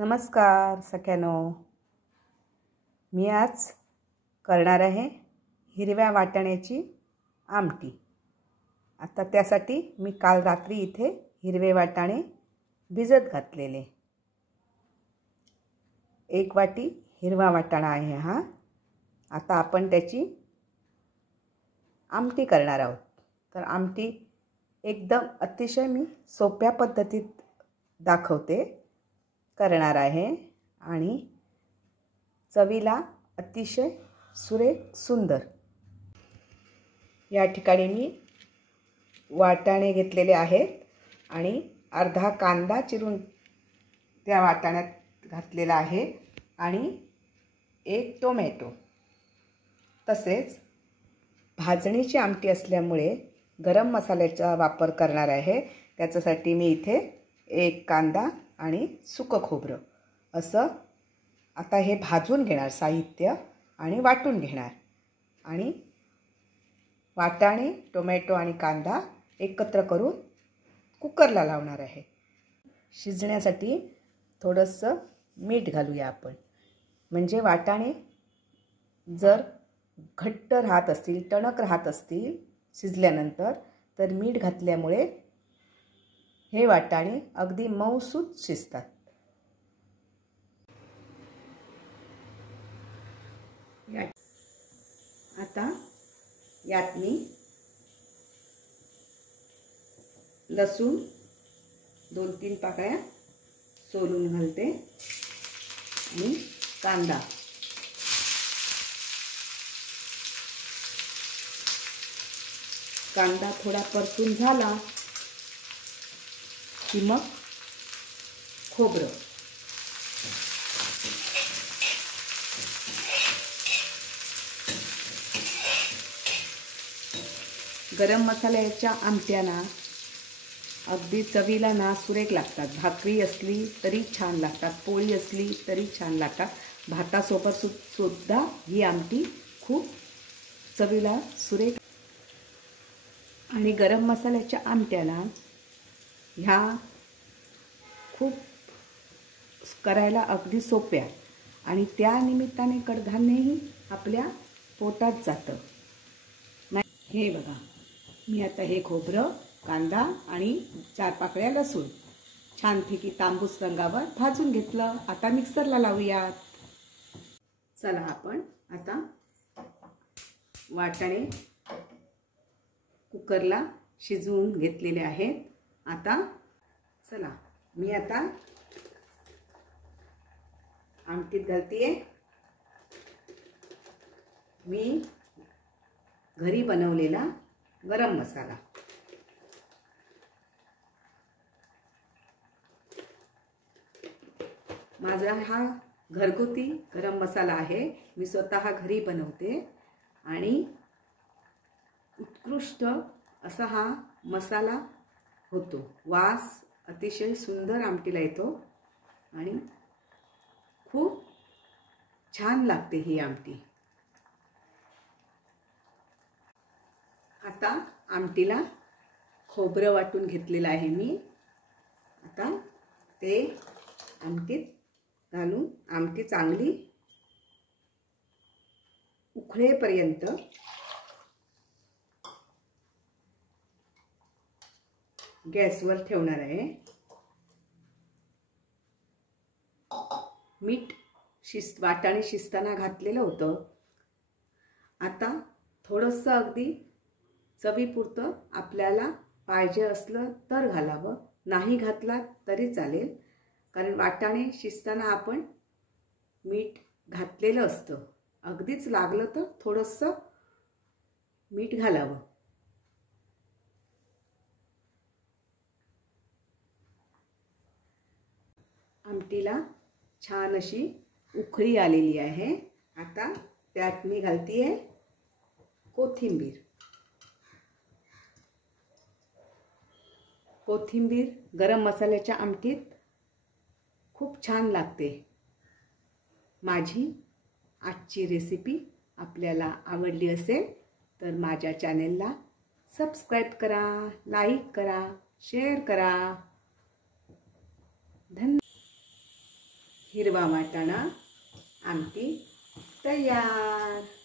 नमस्कार सगळ्यांनो, मी आज करणार आहे हिरव्या वाटाण्याची आमटी। आता त्यासाठी मी काल रात्री इथे हिरवे वाटाणे भिजत घातलेले। 1 वाटी हिरवा वाटाणा आहे हा। आता आपण त्याची आमटी करणार आहोत। तर आमटी एकदम अतिशय मी सोप्या पद्धतीत दाखवते करणार आहे आणि चवीला अतिशय सुरेख सुंदर। या ठिकाणी मी वाटाणे घेतलेले आहेत आणि अर्धा कांदा चिरून त्या वाटाण्यात घातलेला आहे आणि 1 टोमॅटो। तसेच भाजणीची आमटी असल्यामुळे गरम मसाल्याचा वापर करणार आहे। त्याच्यासाठी मी इथे 1 कांदा आणि सुकं खोबरं असं आता हे भाजून घेणार साहित्य आणि वाटून घेणार आणि वाटाणे, टोमॅटो आणि कांदा एकत्र करून कुकरला लावणार आहे। शिजण्यासाठी थोडंसं मीठ घालूया आपण, म्हणजे वाटाणे जर घट्ट राहत असतील, टणक राहत असतील शिजल्यानंतर, तर मीठ घातल्यामुळे हे वाटाणे अगदी मऊसूत शिजतात। आता यात मी लसूण 2-3 पाकळ्या सोलून घालते आणि कांदा थोडा परतून झाला की मग खोबरं, गरम मसाल्याच्या आमट्याना अगदी चवीला ना सुरेख लागतात। भाकरी असली तरी छान लागतात, पोळी असली तरी छान लागतात। भातासोबत सुद्धा ही आमटी खूप चवीला सुरेख। आणि गरम मसाल्याच्या आमट्याना ह्या खूप करायला अगदी सोप्या आणि त्या निमित्ताने कडधान्यही आपल्या पोटात जातं। हे बघा, मी आता हे खोबरं, कांदा आणि 4 पाकळ्या लसूण छानपैकी तांबूस रंगावर भाजून घेतलं। आता मिक्सरला लावूयात। चला आपण आता वाटाणे कुकरला शिजवून घेतलेले आहेत। आता चला मी आता आमटीत घालतेय मी घरी बनवलेला गरम मसाला। माझा हा घरगुती गरम मसाला आहे, मी स्वतः घरी बनवते आणि उत्कृष्ट असा हा मसाला होतो। वास अतिशय सुंदर आमटीला येतो आणि खूप छान लागते ही आमटी। आता आमटीला खोबरं वाटून घेतलेलं आहे मी। आता ते आमटीत घालून आमटी चांगली उकळेपर्यंत गॅसवर ठेवणार आहे। मीठ वाटाणे शिजताना घातलेलं होतं। आता थोडंसं अगदी चवीपुरतं आपल्याला पाहिजे असलं तर घालावं, नाही घातला तरी चालेल, कारण वाटाणे शिजताना आपण मीठ घातलेलं असतं। अगदीच लागलं तर थोडंसं मीठ घालावं। आमटीला छान अशी उकळी आलेली आहे। आता त्यात मी घालतेय कोथिंबीर। कोथिंबीर गरम मसाल्याच्या आमटीत खूप छान लागते। माझी आजची रेसिपी आपल्याला आवडली असेल तर माझ्या चॅनेलला सबस्क्राइब करा, लाईक करा, शेअर करा। धन्यवाद। हिरवा वाटाणा आमटी तयार.